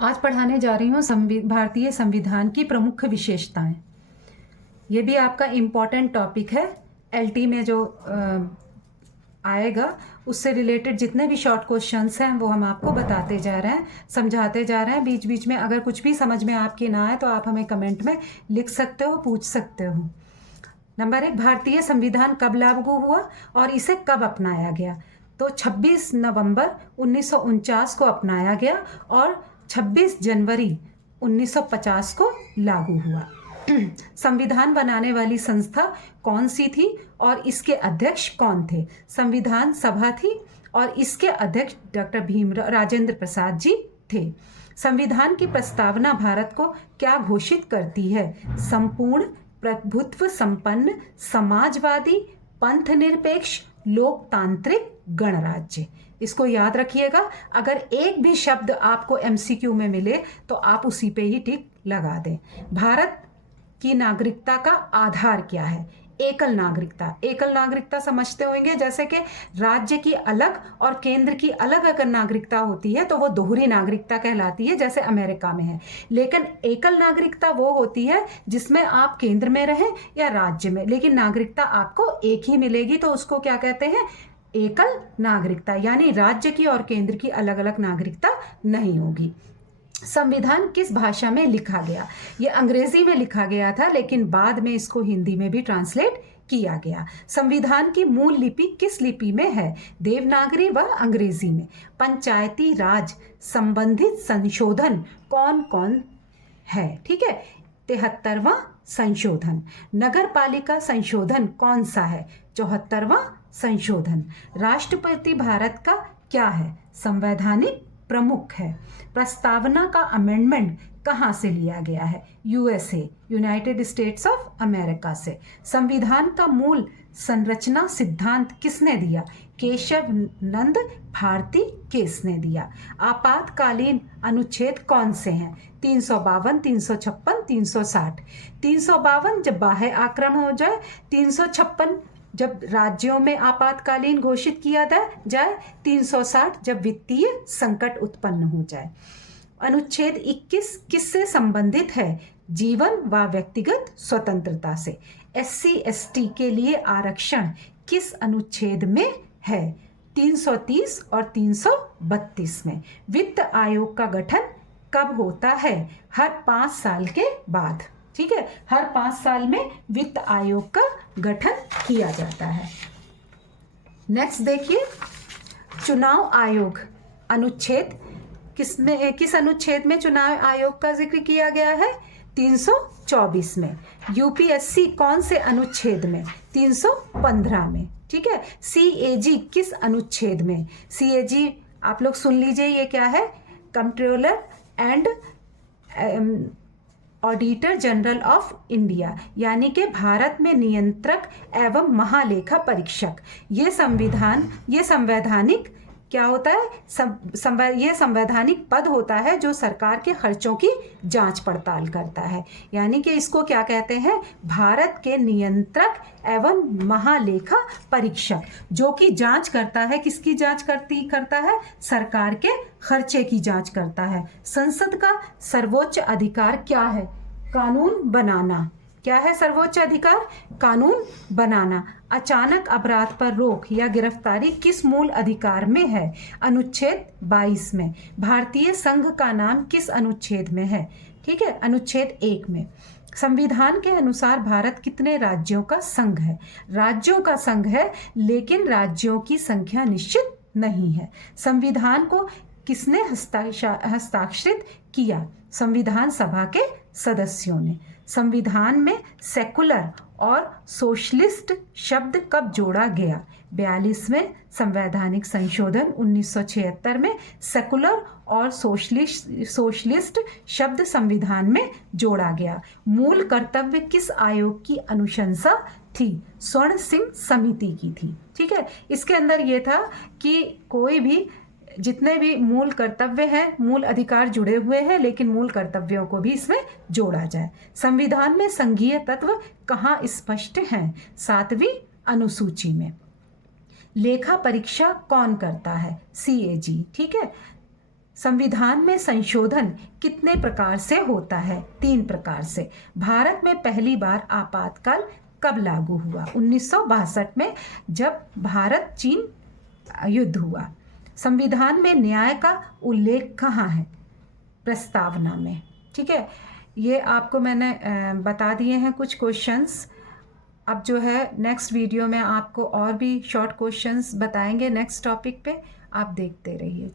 आज पढ़ाने जा रही हूँ भारतीय संविधान की प्रमुख विशेषताएं। ये भी आपका इम्पॉर्टेंट टॉपिक है। एलटी में जो आएगा उससे रिलेटेड जितने भी शॉर्ट क्वेश्चंस हैं वो हम आपको बताते जा रहे हैं, समझाते जा रहे हैं। बीच बीच में अगर कुछ भी समझ में आपकी ना आए तो आप हमें कमेंट में लिख सकते हो, पूछ सकते हो। नंबर 1, भारतीय संविधान कब लागू हुआ और इसे कब अपनाया गया? तो 26 नवंबर 1949 को अपनाया गया और 26 जनवरी 1950 को लागू हुआ। संविधान बनाने वाली संस्था कौन सी थी और इसके अध्यक्ष कौन थे? संविधान सभा थी और इसके अध्यक्ष डॉक्टर राजेंद्र प्रसाद जी थे। संविधान की प्रस्तावना भारत को क्या घोषित करती है? संपूर्ण प्रभुत्व संपन्न समाजवादी पंथ निरपेक्ष लोकतांत्रिक गणराज्य। इसको याद रखिएगा। अगर एक भी शब्द आपको एमसीक्यू में मिले तो आप उसी पे ही टिक लगा दें। भारत की नागरिकता का आधार क्या है? एकल नागरिकता। एकल नागरिकता समझते होंगे, जैसे कि राज्य की अलग और केंद्र की अलग अगर नागरिकता होती है तो वो दोहरी नागरिकता कहलाती है, जैसे अमेरिका में है। लेकिन एकल नागरिकता वो होती है जिसमें आप केंद्र में रहें या राज्य में, लेकिन नागरिकता आपको एक ही मिलेगी, तो उसको क्या कहते हैं? एकल नागरिकता। यानी राज्य की और केंद्र की अलग अलग नागरिकता नहीं होगी। संविधान किस भाषा में लिखा गया? ये अंग्रेजी में लिखा गया था, लेकिन बाद में इसको हिंदी में भी ट्रांसलेट किया गया। संविधान की मूल लिपि किस लिपि में है? देवनागरी व अंग्रेजी में। पंचायती राज संबंधित संशोधन कौन कौन है? ठीक है, 73वां संशोधन। नगर पालिका संशोधन कौन सा है? 74वां संशोधन। राष्ट्रपति भारत का क्या है? संवैधानिक प्रमुख है। प्रस्तावना का अमेंडमेंट कहाँ से लिया गया है? USA, United states of America से। संविधान का मूल संरचना सिद्धांत किसने दिया? केशव नंद भारती केस ने दिया। आपातकालीन अनुच्छेद कौन से हैं? 352, 356, 360। 352 जब बाह्य आक्रमण हो जाए, 356 जब राज्यों में आपातकालीन घोषित किया जाए, 360 जब वित्तीय संकट उत्पन्न हो जाए। अनुच्छेद 21 किससे संबंधित है? जीवन व व्यक्तिगत स्वतंत्रता से। एससी एसटी के लिए आरक्षण किस अनुच्छेद में है? 330 और 332 में। वित्त आयोग का गठन कब होता है? हर 5 साल के बाद। ठीक है, हर 5 साल में वित्त आयोग का गठन किया जाता है। नेक्स्ट देखिए, चुनाव आयोग अनुच्छेद किस अनुच्छेद में चुनाव आयोग का जिक्र किया गया है? 324 में। यूपीएससी कौन से अनुच्छेद में? 315 में। ठीक है। सीएजी किस अनुच्छेद में? सीएजी आप लोग सुन लीजिए, ये क्या है? Controller and auditor general of India, यानी कि भारत में नियंत्रक एवं महालेखा परीक्षक। ये संवैधानिक क्या होता है? ये संवैधानिक पद होता है जो सरकार के खर्चों की जांच पड़ताल करता है। यानी कि इसको क्या कहते हैं? भारत के नियंत्रक एवं महालेखा परीक्षक, जो कि जांच करता है। किसकी जांच करता है? सरकार के खर्चे की जांच करता है। संसद का सर्वोच्च अधिकार क्या है? कानून बनाना। क्या है सर्वोच्च अधिकार? कानून बनाना। अचानक अपराध पर रोक या गिरफ्तारी किस मूल अधिकार में है? अनुच्छेद 22 में। भारतीय संघ का नाम किस अनुच्छेद में है? ठीक है, अनुच्छेद 1 में। संविधान के अनुसार भारत कितने राज्यों का संघ है? राज्यों का संघ है, लेकिन राज्यों की संख्या निश्चित नहीं है। संविधान को किसने हस्ताक्षरित किया? संविधान सभा के सदस्यों ने। संविधान में सेकुलर और सोशलिस्ट शब्द कब जोड़ा गया? 42वें संवैधानिक संशोधन 1976 में सेकुलर और सोशलिस्ट शब्द संविधान में जोड़ा गया। मूल कर्तव्य किस आयोग की अनुशंसा थी? स्वर्ण सिंह समिति की थी। ठीक है, इसके अंदर ये था कि कोई भी जितने भी मूल कर्तव्य हैं, मूल अधिकार जुड़े हुए हैं, लेकिन मूल कर्तव्यों को भी इसमें जोड़ा जाए। संविधान में संघीय तत्व कहाँ स्पष्ट हैं? 7वीं अनुसूची में। लेखा परीक्षा कौन करता है? सीएजी। ठीक है, संविधान में संशोधन कितने प्रकार से होता है? 3 प्रकार से। भारत में पहली बार आपातकाल कब लागू हुआ? 1962 में, जब भारत चीन युद्ध हुआ। संविधान में न्याय का उल्लेख कहाँ है? प्रस्तावना में। ठीक है, ये आपको मैंने बता दिए हैं कुछ क्वेश्चंस। अब जो है नेक्स्ट वीडियो में आपको और भी शॉर्ट क्वेश्चंस बताएंगे नेक्स्ट टॉपिक पे। आप देखते रहिए।